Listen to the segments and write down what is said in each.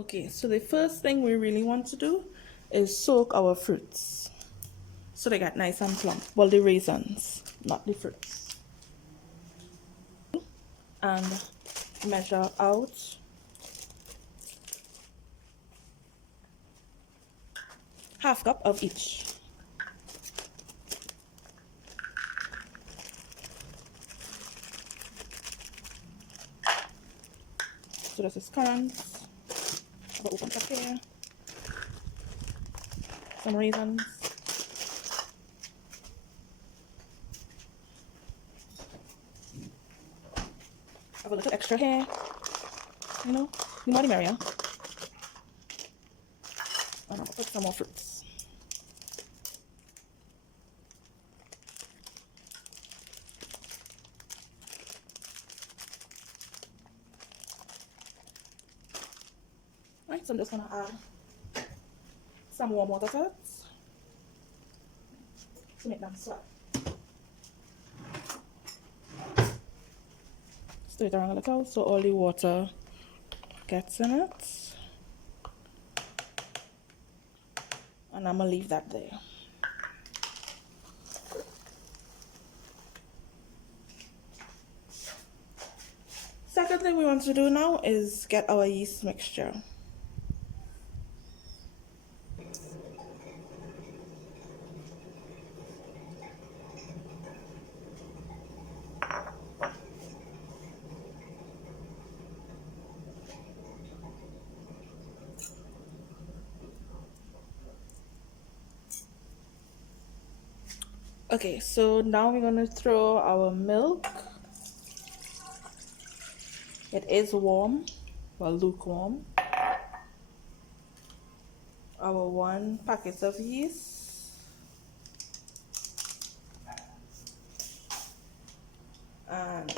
Okay, so the first thing we really want to do is soak our fruits so they get nice and plump. Well, the raisins, not the fruits. And measure out half cup of each. So this is currants. Have an open cup here. Some raisins. Have a little extra here. You know, the more the merrier. And I'll put some more fruits. Right, so I'm just gonna add some warm water to it to make them sweat. Stir it around a little so all the water gets in it. And I'm gonna leave that there. Second thing we want to do now is get our yeast mixture. Okay, so now we're gonna throw our milk. It is warm, well, lukewarm. Our 1 packet of yeast. And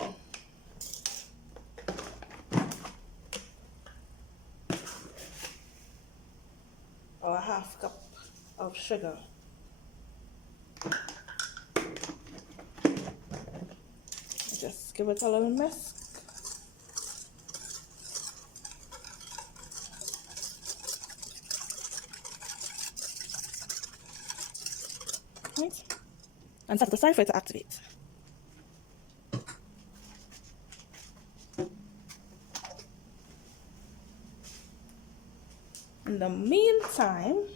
our half cup of sugar. Just give it a little whisk. Right. And set it aside for it to activate. In the meantime,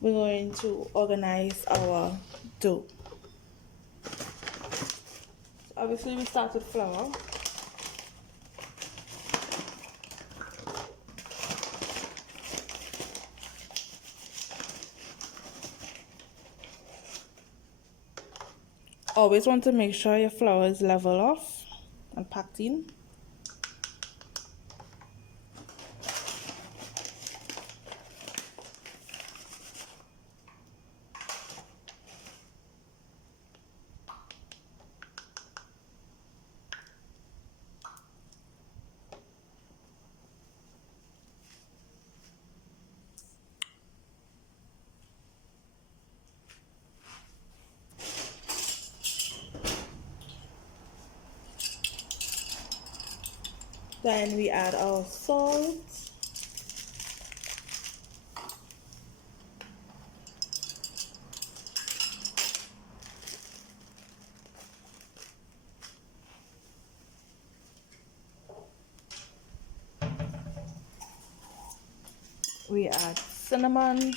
we're going to organize our dough. So obviously we start with flour. Always want to make sure your flour is level off and packed in. Then we add our salt. We add cinnamon.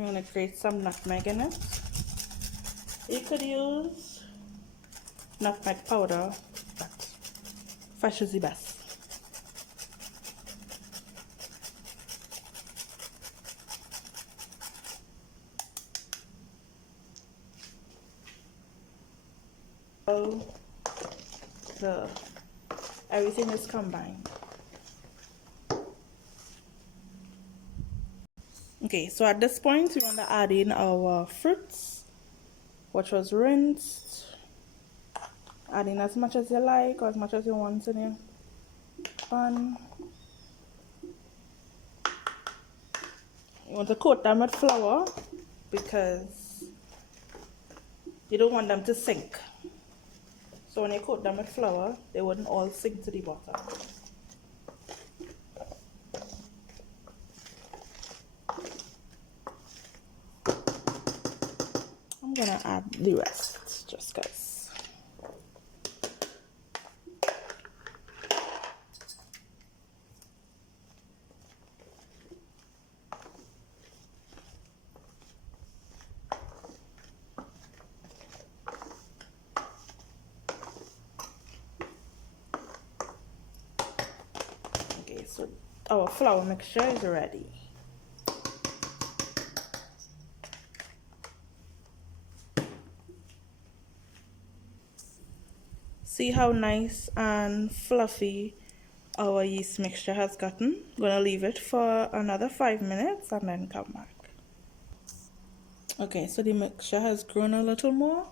I'm going to grate some nutmeg in it. You could use nutmeg powder, but fresh is the best. So everything is combined. Okay, so at this point we want to add in our fruits, which was rinsed. Add in as much as you like or as much as you want in your bun. You want to coat them with flour because you don't want them to sink. So when you coat them with flour, they wouldn't all sink to the bottom. I'm gonna add the rest just because. Okay, so our flour mixture is ready. See how nice and fluffy our yeast mixture has gotten. I'm gonna leave it for another 5 minutes and then come back. Okay, so the mixture has grown a little more,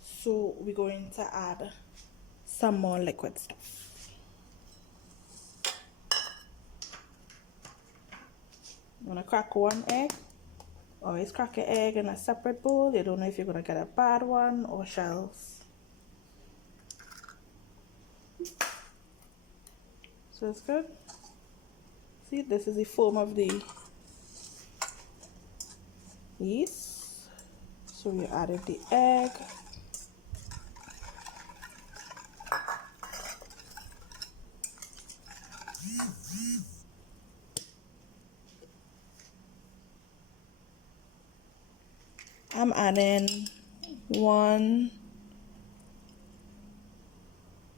so we're going to add some more liquid stuff. I'm gonna crack one egg. Always crack an egg in a separate bowl. You don't know if you're gonna get a bad one or shells. So it's good. See, this is the foam of the yeast. So we added the egg. I'm adding 1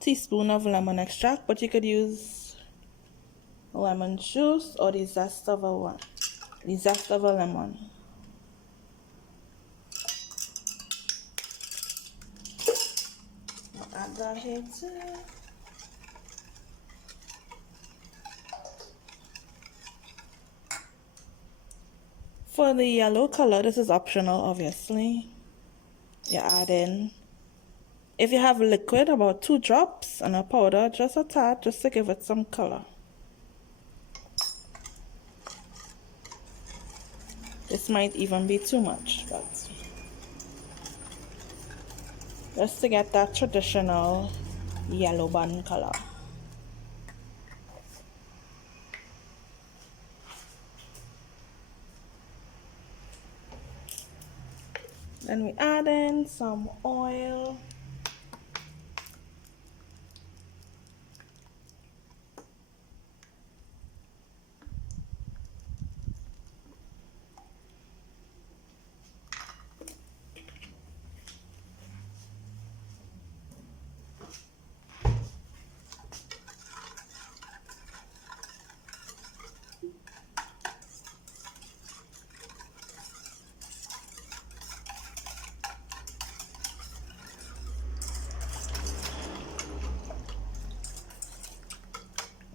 teaspoon of lemon extract, but you could use lemon juice or the zest of a lemon. I'll add that here too. For the yellow color, this is optional, obviously. You add in, if you have liquid, about 2 drops, and a powder, just a tad, just to give it some color. This might even be too much, but just to get that traditional yellow bun color. Then we add in some oil.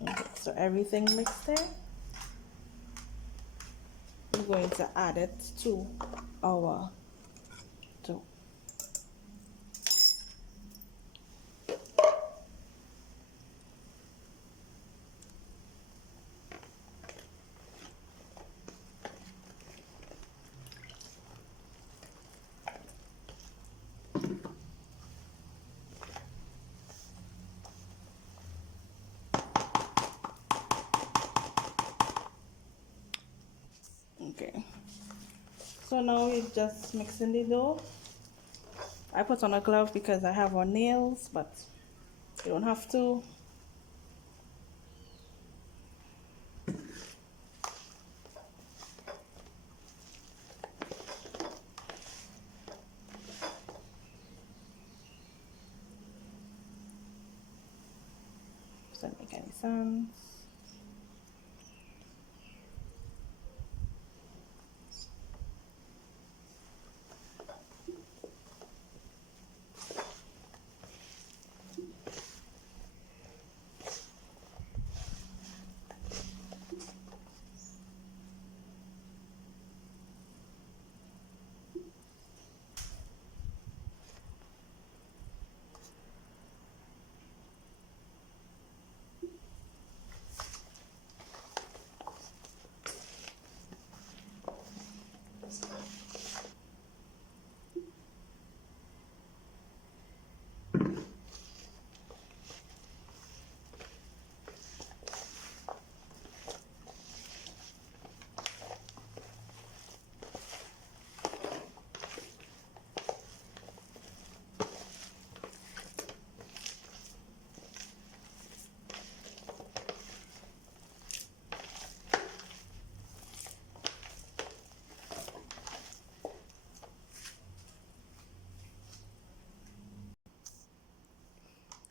Okay, so everything mixed in. We're going to add it to our dough. Okay, so now we're just mixing the dough. I put on a glove because I have on nails, but you don't have to. Doesn't make any sense.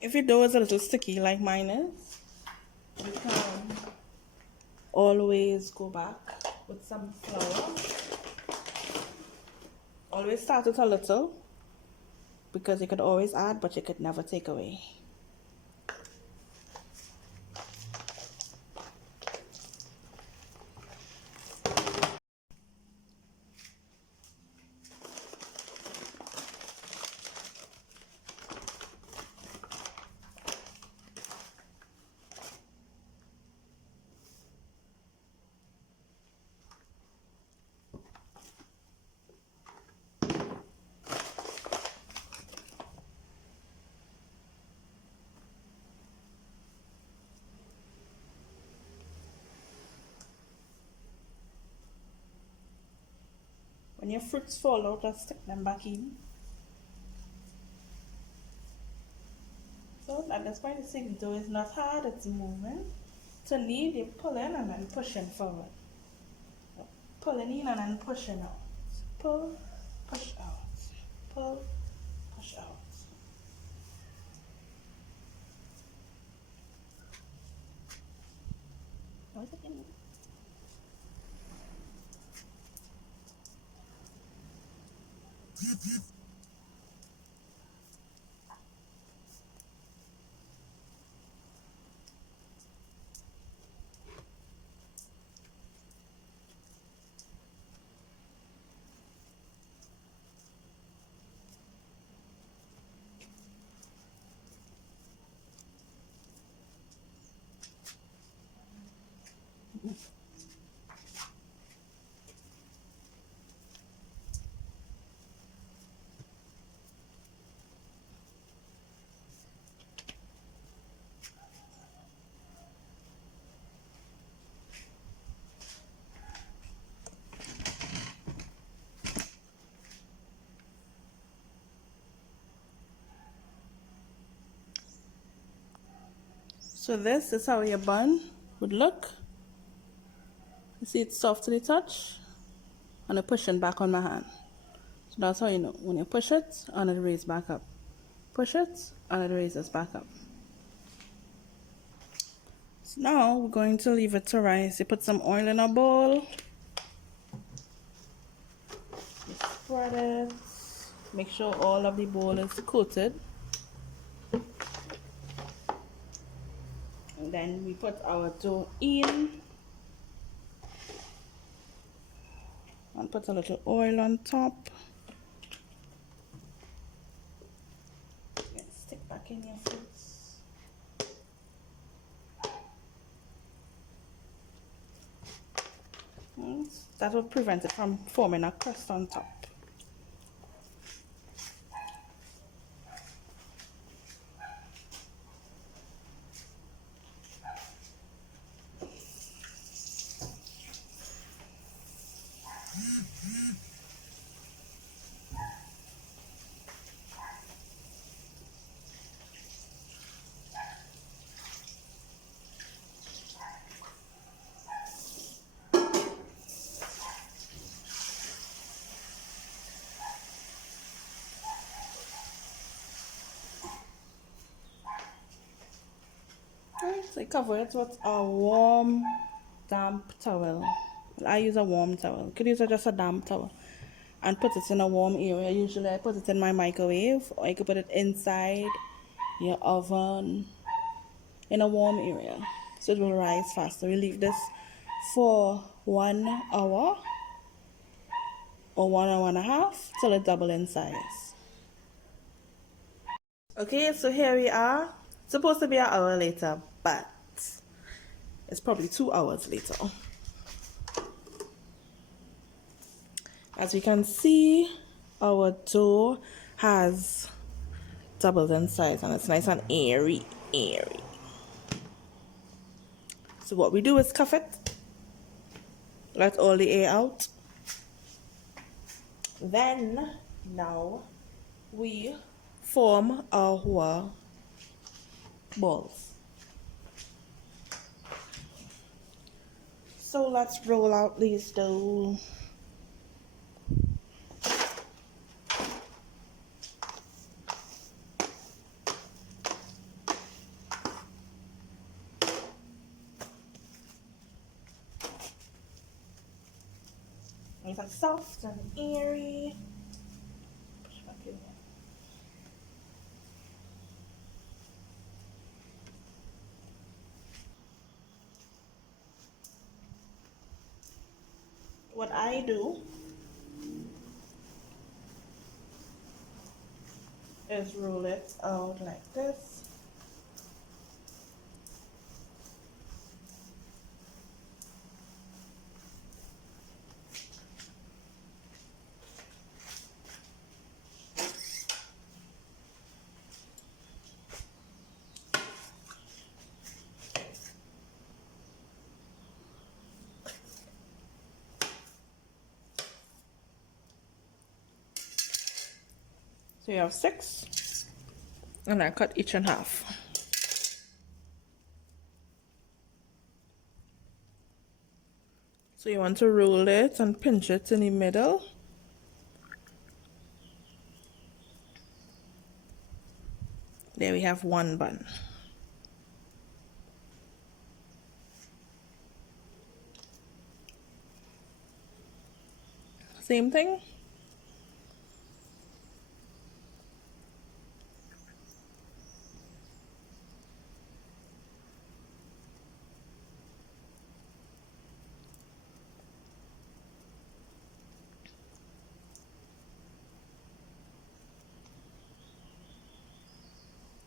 If your dough is a little sticky like mine is, you can always go back with some flour. Always start with a little, because you could always add, but you could never take away. When your fruits fall out, just stick them back in. So at this point, you see the dough is not hard, it's moving. To knead, you pull in and then pushing forward. Pulling in and then pushing out. Pull, push out. Pull, push out. What is it in? So this is how your bun would look. You see it's soft to the touch, and I'm pushing back on my hand. So that's how you know, when you push it, and it raises back up. Push it, and it raises back up. So now we're going to leave it to rise. You put some oil in a bowl. You spread it. Make sure all of the bowl is coated. And then we put our dough in. And put a little oil on top. And stick back in your fruits. And that will prevent it from forming a crust on top. So you cover it with a warm, damp towel. I use a warm towel. You could use just a damp towel. And put it in a warm area. Usually I put it in my microwave, or you could put it inside your oven in a warm area. So it will rise faster. We leave this for 1 hour or 1 hour and a half till it double in size. Okay, so here we are. It's supposed to be an hour later, but it's probably 2 hours later. As we can see, our dough has doubled in size and it's nice and airy. So what we do is cuff it, let all the air out. Then, now, we form our balls. So let's roll out these dough. Nice and soft and airy. Push back in there. What I do is roll it out like this. So you have 6, and I cut each in half. So you want to roll it and pinch it in the middle. There we have 1 bun. Same thing.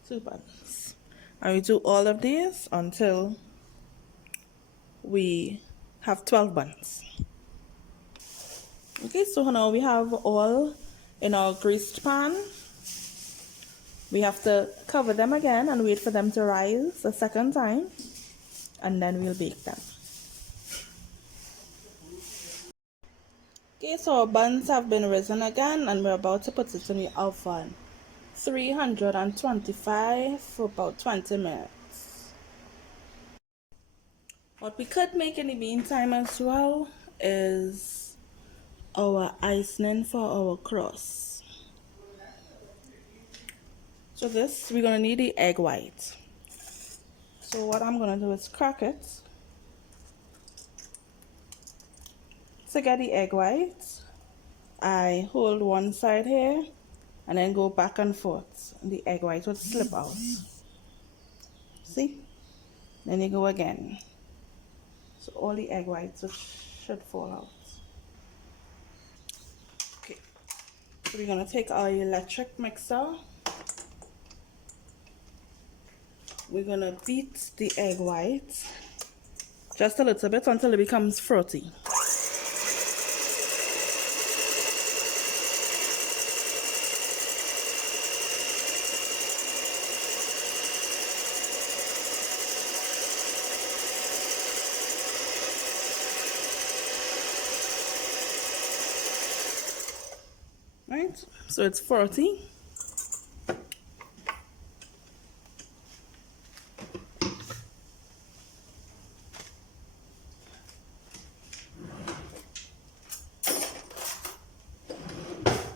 Two buns. And we do all of these until we have 12 buns. Okay, so now we have all in our greased pan. We have to cover them again and wait for them to rise a second time, and then we'll bake them. Okay, so our buns have been risen again, and we're about to put it in the oven. 325 for about 20 minutes. What we could make in the meantime as well is our icing for our crust. So this, we're going to need the egg white. So what I'm going to do is crack it. To get the egg white, I hold one side here and then go back and forth. The egg white would slip out. See? Then you go again. So all the egg whites should fall out. Okay. So we're going to take our electric mixer. We're going to beat the egg white just a little bit until it becomes frothy. Right, so it's 40.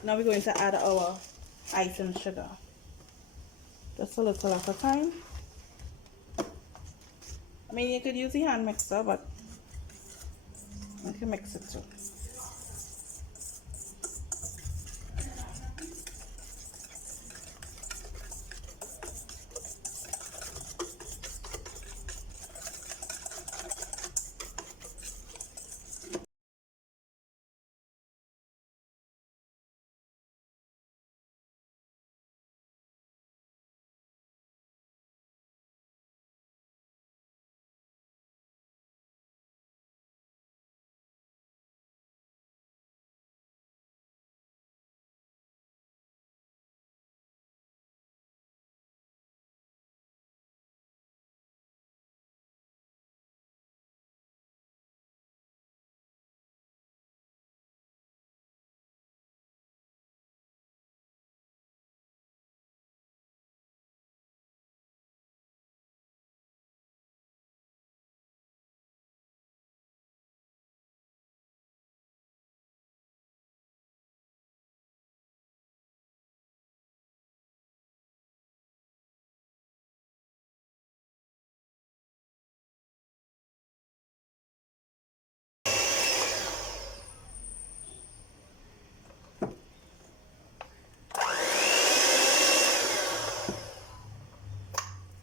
Now we're going to add our icing sugar. Just a little at a time. I mean, you could use the hand mixer, but you can mix it too.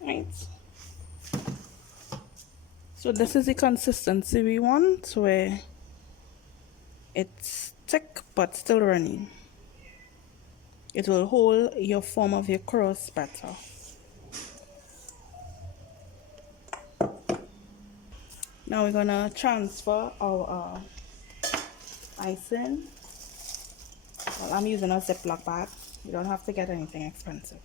Right. So this is the consistency we want, where it's thick but still runny. It will hold your form of your crust better. Now we're gonna transfer our icing. Well, I'm using a Ziploc bag. You don't have to get anything expensive.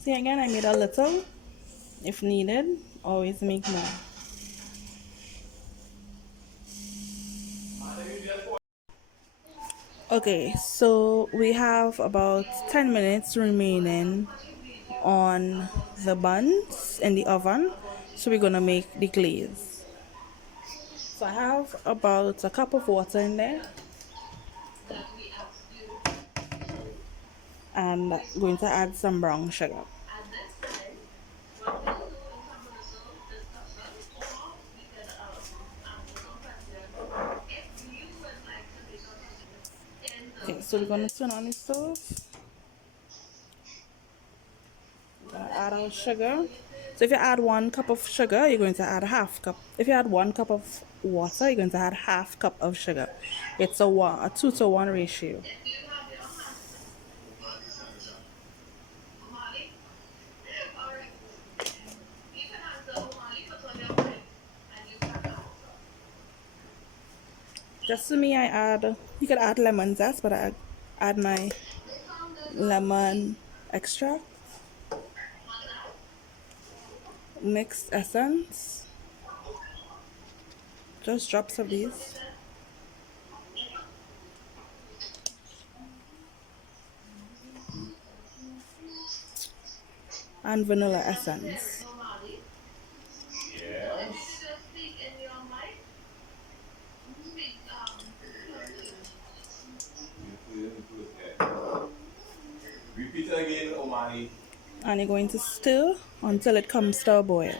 See, again, I made a little. If needed, always make more. Okay, so we have about 10 minutes remaining on the buns in the oven. So we're gonna make the glaze. So I have about a cup of water in there. And going to add some brown sugar. Okay, so we're gonna turn on the stove. We're gonna add our sugar. So if you add 1 cup of sugar, you're going to add a half cup. If you add 1 cup of water, you're going to add half cup of sugar. It's a 2 to 1 ratio. Just to me, you could add lemon zest, but I add my lemon extract, mixed essence, just drops of these, and vanilla essence. Repeat it again, Omani. And you're going to stir until it comes to a boil.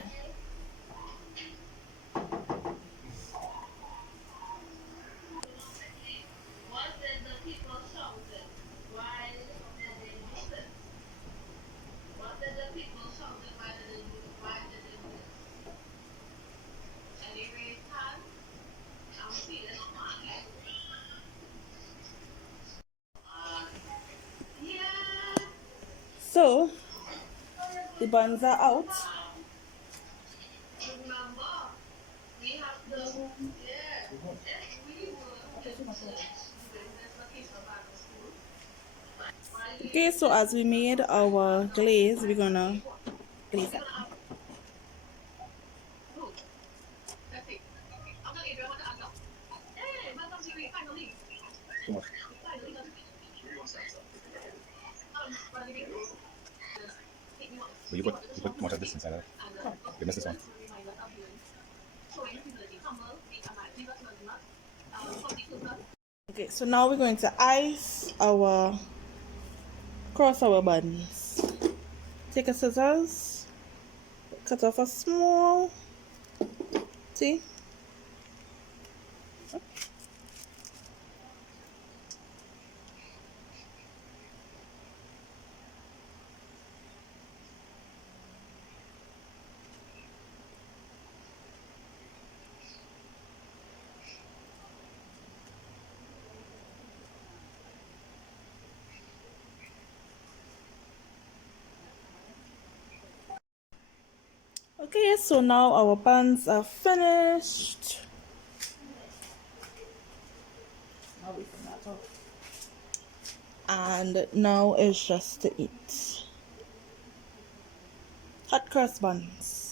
So the buns are out. Okay, so as we made our glaze, we're gonna glaze it. But you put too much of this inside, right? You miss this one. Okay, so now we're going to ice our cross our buns. Take a scissors, cut off a small, see? Okay, so now our buns are finished. Now we can that off. And now it's just to eat. Hot crust buns.